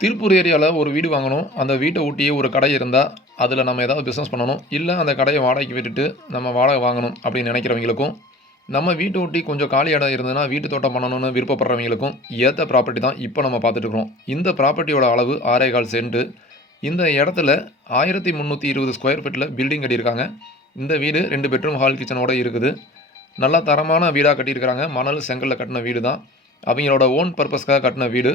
திருப்பூர் ஏரியாவில் ஒரு வீடு வாங்கணும். அந்த வீட்டை ஒட்டியே ஒரு கடை இருந்தால் அதில் நம்ம ஏதாவது பிஸ்னஸ் பண்ணணும். இல்லை அந்த கடையை வாடகைக்கு விட்டுட்டு நம்ம வாடகை வாங்கணும் அப்படின்னு நினைக்கிறவங்களுக்கும் நம்ம வீட்டை ஒட்டி கொஞ்சம் காலி இடம் இருந்ததுன்னா வீட்டு தோட்டம் பண்ணணும்னு விருப்பப்படுறவங்களுக்கும் ஏற்ற ப்ராப்பர்ட்டி தான் இப்போ நம்ம பார்த்துட்டு இருக்கிறோம். இந்த ப்ராப்பர்ட்டியோட அளவு ஆறே கால் சென்ட்டு இந்த இடத்துல ஆயிரத்தி முந்நூற்றி இருபது ஸ்கொயர் ஃபீட்டில் பில்டிங் கட்டியிருக்காங்க. இந்த வீடு ரெண்டு பெட்ரூம் ஹால் கிச்சனோட இருக்குது. நல்லா தரமான வீடாக கட்டியிருக்கிறாங்க. மணல் செங்கலில் கட்டின வீடு தான் அவங்களோட ஓன் பர்பஸ்க்காக கட்டின வீடு.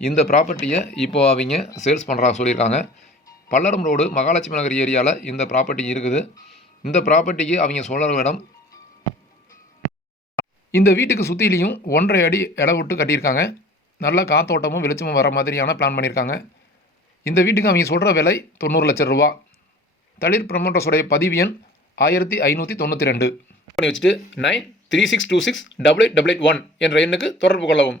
இந்த ப்ராப்பர்ட்டியை இப்போ அவங்க சேல்ஸ் பண்ணுறாங்க சொல்லியிருக்காங்க. பல்லடம் ரோடு மகாலட்சுமி நகர் ஏரியாவில் இந்த ப்ராப்பர்ட்டி இருக்குது. இந்த ப்ராப்பர்ட்டிக்கு அவங்க சொல்கிற இடம் இந்த வீட்டுக்கு சுற்றிலையும் ஒன்றரை அடி இடம் விட்டு கட்டியிருக்காங்க. நல்லா காத்தோட்டமும் வெளிச்சமும் வர மாதிரியான பிளான் பண்ணியிருக்காங்க. இந்த வீட்டுக்கு அவங்க சொல்கிற விலை தொண்ணூறு லட்சம் ரூபா. தளிர் பிரமோட்டர்ஸுடைய பதிவு எண் ஆயிரத்தி ஐநூற்றி தொண்ணூற்றி ரெண்டு. பண்ணி வச்சுட்டு nine three six two six double eight double eight one என்ற எண்ணுக்கு தொடர்பு கொள்ளவும்.